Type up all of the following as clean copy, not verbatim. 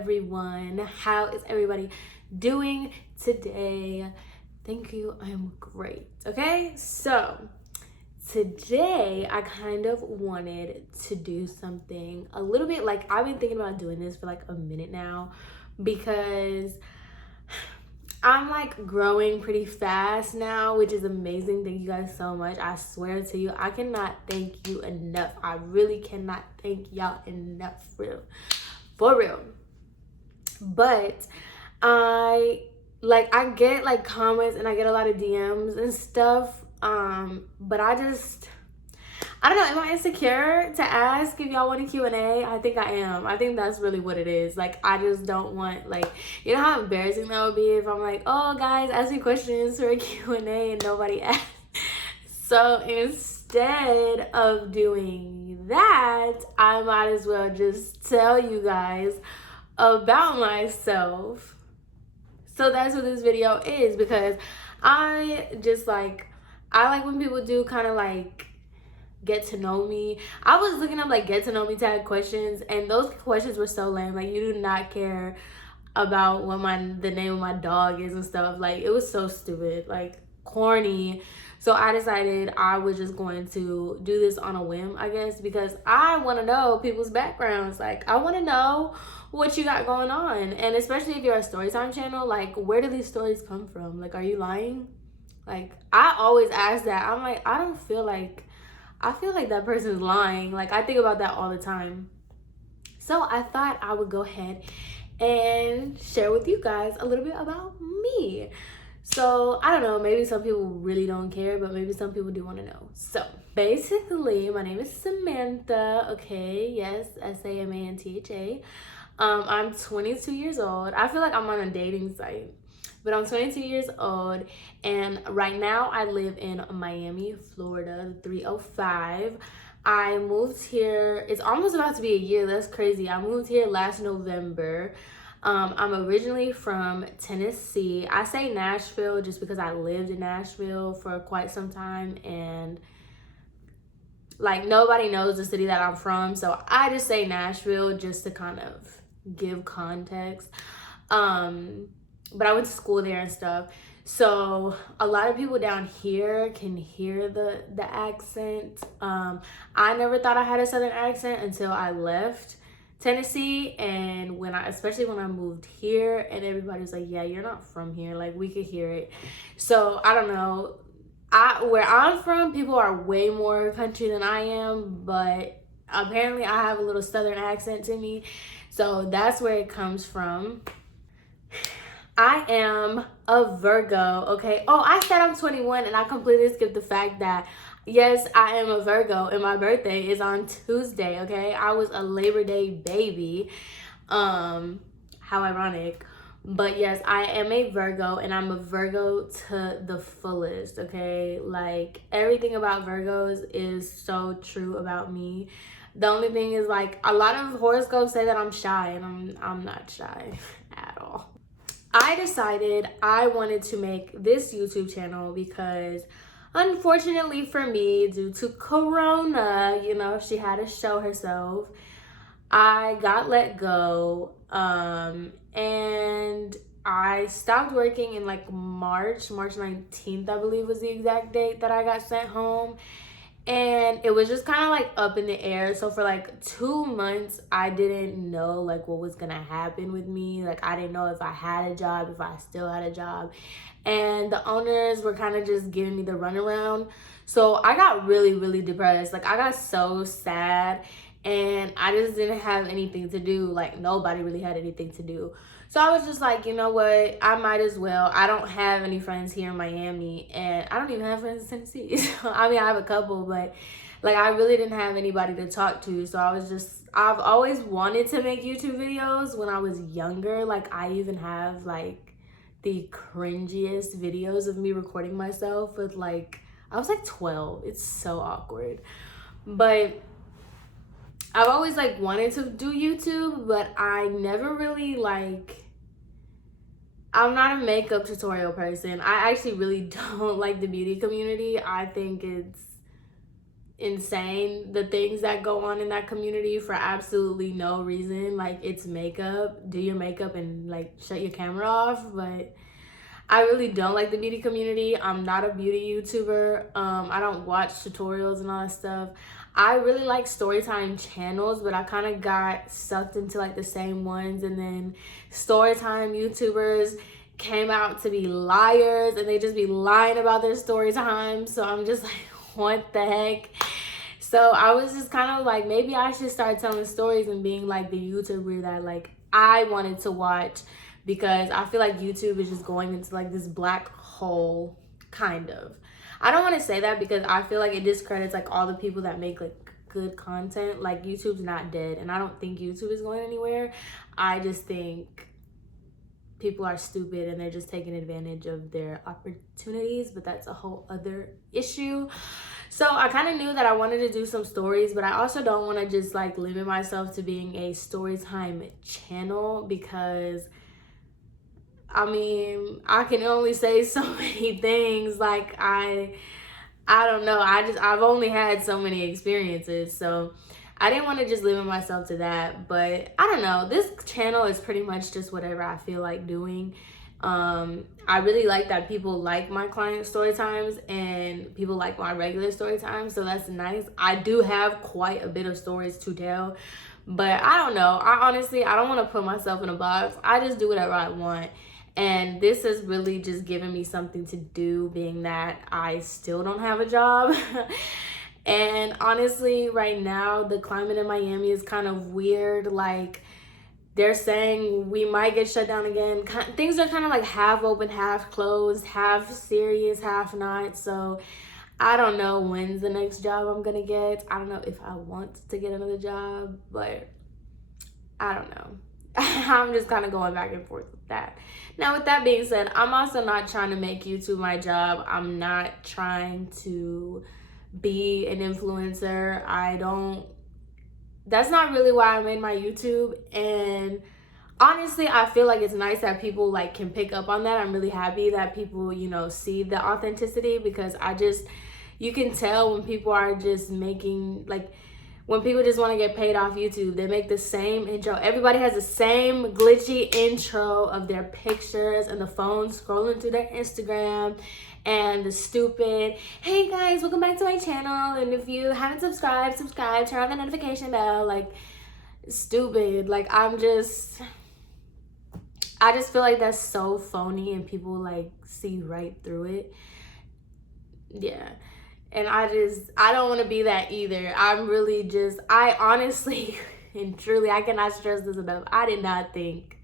everyone? How is everybody doing today? Thank you, I'm great. Okay, so today I kind of wanted to do something a little bit like I've been thinking about doing this for like a minute now because I'm like growing pretty fast now, which is amazing. Thank you guys so much. I swear to you, I cannot thank you enough. I really cannot thank y'all enough, for real. But I get like comments and I get a lot of DMs and stuff. But I don't know, am I insecure to ask if y'all want a Q&A? I think I am. I think that's really what it is. Like, I just don't want, like, you know how embarrassing that would be if I'm like, oh, guys, ask me questions for a Q&A and nobody asks. So instead of doing that, I might as well just tell you guys about myself. So that's what this video is, because I like when people do kind of like get to know me. I was looking up like get to know me tag questions, and those questions were so lame. Like, you do not care about what the name of my dog is and stuff. Like, it was so stupid, like corny. So I decided I was just going to do this on a whim, I guess, because I want to know people's backgrounds. Like, I want to know what you got going on, and especially if you're a storytime channel, like, where do these stories come from? Like, are you lying? Like, I always ask that. I'm like, I feel like that person's lying. Like, I think about that all the time. So I thought I would go ahead and share with you guys a little bit about me. So I don't know, maybe some people really don't care, but maybe some people do want to know. So basically, my name is Samantha. Okay, yes, Samantha. I'm 22 years old. I feel like I'm on a dating site. But I'm 22 years old, and right now I live in Miami, Florida, 305. I moved here, it's almost about to be a year, that's crazy. I moved here last November. I'm originally from Tennessee. I say Nashville just because I lived in Nashville for quite some time, and like nobody knows the city that I'm from, so I just say Nashville just to kind of give context. But I went to school there and stuff. So a lot of people down here can hear the accent. I never thought I had a Southern accent until I left Tennessee, and especially when I moved here, and everybody was like, yeah, you're not from here. Like, we could hear it. So I don't know. Where I'm from, people are way more country than I am, but apparently I have a little Southern accent to me. So that's where it comes from. I am a Virgo, okay? Oh, I said I'm 21, and I completely skipped the fact that, yes, I am a Virgo, and my birthday is on Tuesday, okay? I was a Labor Day baby. How ironic. But yes, I am a Virgo, and I'm a Virgo to the fullest, okay? Like, everything about Virgos is so true about me. The only thing is, like, a lot of horoscopes say that I'm shy, and I'm not shy at all. I decided I wanted to make this YouTube channel because, unfortunately for me, due to Corona, you know, she had to show herself, I got let go, and I stopped working in like March 19th, I believe was the exact date that I got sent home. And it was just kind of like up in the air. So for like 2 months, I didn't know like what was gonna happen with me. Like, I didn't know if I had a job, if I still had a job. And the owners were kind of just giving me the runaround. So I got really, really depressed. Like, I got so sad, and I just didn't have anything to do. Like, nobody really had anything to do. So I was just like, you know what? I might as well. I don't have any friends here in Miami, and I don't even have friends in Tennessee. So, I mean, I have a couple, but like, I really didn't have anybody to talk to. So I've always wanted to make YouTube videos when I was younger. Like, I even have like the cringiest videos of me recording myself with like, I was like 12. It's so awkward. But I've always like wanted to do YouTube, but I never really I'm not a makeup tutorial person. I actually really don't like the beauty community. I think insane, the things that go on in that community for absolutely no reason. Like, it's makeup, do your makeup and like shut your camera off. But I really don't like the beauty community. I'm not a beauty YouTuber. I don't watch tutorials and all that stuff. I really like storytime channels, but I kind of got sucked into like the same ones, and then storytime YouTubers came out to be liars, and they just be lying about their story time. So I'm just like, what the heck? So I was just kind of like, maybe I should start telling stories and being like the YouTuber that like I wanted to watch, because I feel like YouTube is just going into like this black hole, kind of. I don't want to say that because I feel like it discredits like all the people that make like good content. Like, YouTube's not dead, and I don't think YouTube is going anywhere. I just think people are stupid and they're just taking advantage of their opportunities, but that's a whole other issue. So I kind of knew that I wanted to do some stories, but I also don't want to just like limit myself to being a storytime channel, because I mean, I can only say so many things. Like, I don't know. I've only had so many experiences, so I didn't want to just limit myself to that. But I don't know. This channel is pretty much just whatever I feel like doing. I really like that people like my client story times and people like my regular story times, so that's nice. I do have quite a bit of stories to tell, but I don't know. I don't want to put myself in a box. I just do whatever I want. And this is really just giving me something to do, being that I still don't have a job. And honestly, right now, the climate in Miami is kind of weird. Like, they're saying we might get shut down again. Things are kind of like half open, half closed, half serious, half not. So I don't know when's the next job I'm gonna get. I don't know if I want to get another job, but I don't know. I'm just kind of going back and forth with that. Now, with that being said, I'm also not trying to make YouTube my job. I'm not trying to be an influencer. That's not really why I made my YouTube. And honestly, I feel like it's nice that people like can pick up on that. I'm really happy that people, see the authenticity, because you can tell when people are just making like, when people just want to get paid off YouTube, they make the same intro. Everybody has the same glitchy intro of their pictures and the phone scrolling through their Instagram, and the stupid, hey guys, welcome back to my channel. And if you haven't subscribed, turn on the notification bell. Like, stupid. Like, I just feel like that's so phony, and people like see right through it. Yeah. And I don't want to be that either. I honestly and truly, I cannot stress this enough, I did not think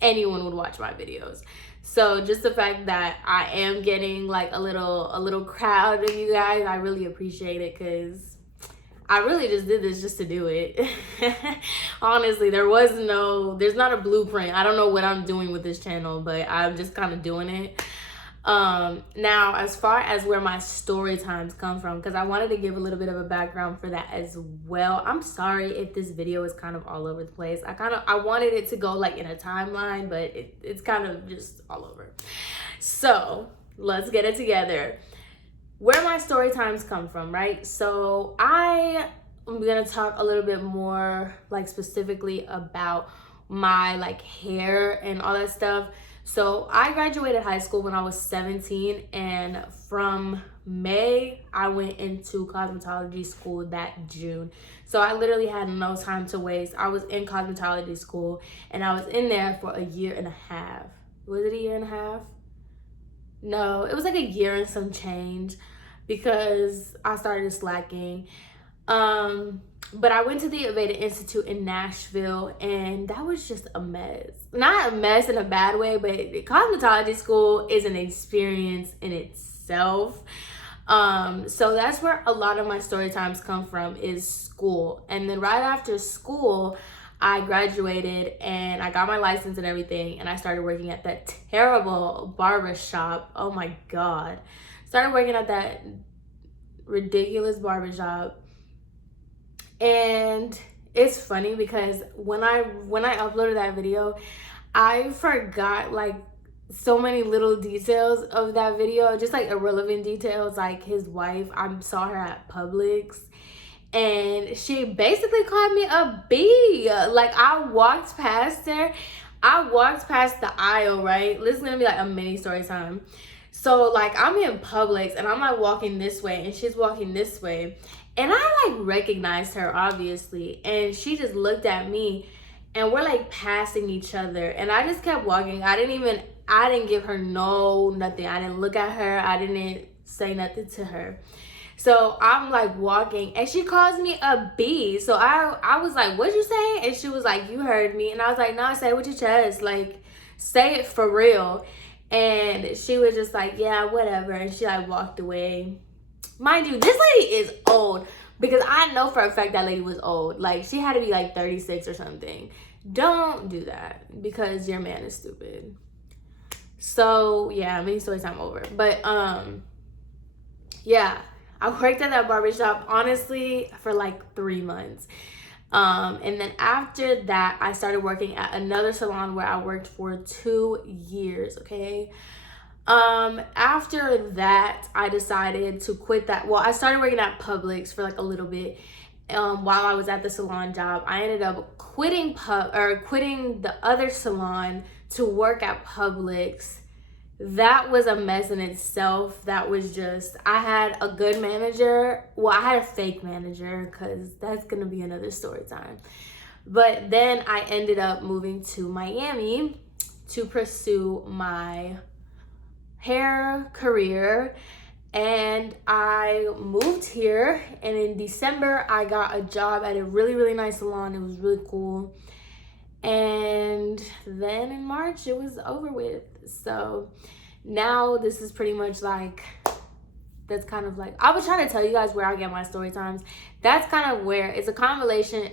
anyone would watch my videos. So just the fact that I am getting like a little crowd of you guys, I really appreciate it, because I really just did this just to do it. Honestly, there's not a blueprint. I don't know what I'm doing with this channel, but I'm just kind of doing it. Now, as far as where my story times come from, because I wanted to give a little bit of a background for that as well. I'm sorry if this video is kind of all over the place. I wanted it to go like in a timeline, but it's kind of just all over. So let's get it together. Where my story times come from, right? So I'm gonna talk a little bit more like specifically about my like hair and all that stuff. So I graduated high school when I was 17, and from May, I went into cosmetology school that June. So I literally had no time to waste. I was in cosmetology school, and I was in there for a year and a half. Was it a year and a half? No, it was like a year and some change, because I started slacking. But I went to the Aveda Institute in Nashville, and that was just a mess. Not a mess in a bad way, but cosmetology school is an experience in itself. So that's where a lot of my story times come from, is school. And then right after school, I graduated and I got my license and everything, and I started working at that terrible barber shop. Oh my God. Started working at that ridiculous barber shop. And it's funny because when I uploaded that video, I forgot like so many little details of that video, just like irrelevant details, like his wife, I saw her at Publix and she basically called me a B. Like, I walked past her, I walked past the aisle, right? This is gonna be like a mini story time. So like I'm in Publix and I'm like walking this way and she's walking this way, and I like recognized her obviously, and she just looked at me and we're like passing each other, and I just kept walking. I didn't give her nothing. I didn't look at her. I didn't say nothing to her. So I'm like walking and she calls me a B. So I was like, what'd you say? And she was like, you heard me. And I was like, no, say it with your chest. Like, say it for real. And she was just like, yeah, whatever. And she like walked away. Mind you, this lady is old, because I know for a fact that lady was old. Like, she had to be like 36 or something. Don't do that, because your man is stupid. So yeah, mini story time over. But yeah, I worked at that barbershop honestly for like 3 months. And then after that, I started working at another salon where I worked for 2 years, okay? After that, I decided to quit that. Well, I started working at Publix for like a little bit. While I was at the salon job, I ended up quitting the other salon to work at Publix. That was a mess in itself. That was just, I had a good manager. Well, I had a fake manager, because that's gonna be another story time. But then I ended up moving to Miami to pursue my hair career, and I moved here, and in December I got a job at a really nice salon. It was really cool. And then in March it was over with. So now this is pretty much like, that's kind of like, I was trying to tell you guys where I get my story times. That's kind of where it's a combination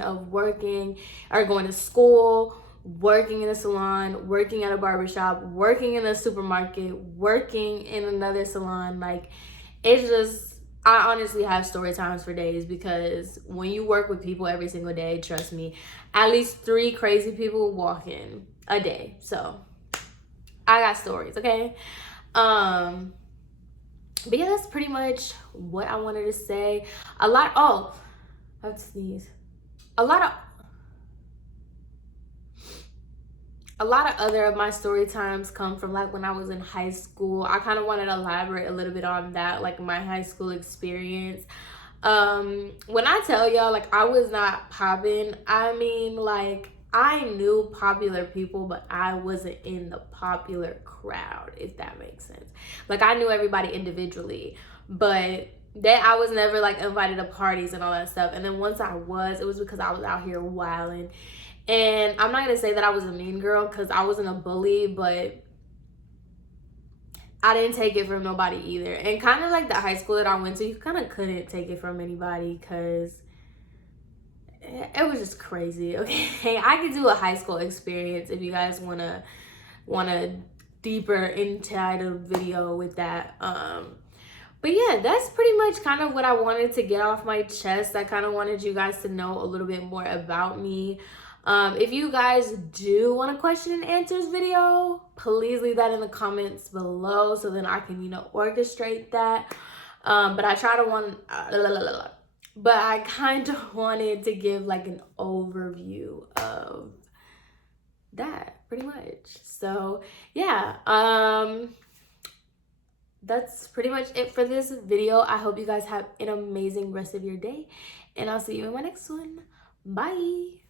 of working or going to school, working in a salon, working at a barbershop, working in a supermarket, working in another salon. Like, it's just, I honestly have story times for days, because when you work with people every single day, trust me, at least 3 crazy people walk in a day. So I got stories, okay? But yeah, that's pretty much what I wanted to say. I have to sneeze. A lot of other of my story times come from like when I was in high school. I kind of wanted to elaborate a little bit on that, like my high school experience. When I tell y'all, like, I was not popping, I mean, like, I knew popular people, but I wasn't in the popular crowd, if that makes sense. Like, I knew everybody individually, but that I was never like invited to parties and all that stuff. And then once I was, it was because I was out here wilding. And I'm not gonna say that I was a mean girl, because I wasn't a bully, but I didn't take it from nobody either. And kind of like the high school that I went to, you kind of couldn't take it from anybody, because it was just crazy. Okay, I could do a high school experience if you guys want a deeper entitled video with that. But yeah, that's pretty much kind of what I wanted to get off my chest. I kind of wanted you guys to know a little bit more about me. If you guys do want a question and answers video, please leave that in the comments below, so then I can, orchestrate that. But I kind of wanted to give like an overview of that, pretty much. So yeah, that's pretty much it for this video. I hope you guys have an amazing rest of your day, and I'll see you in my next one. Bye.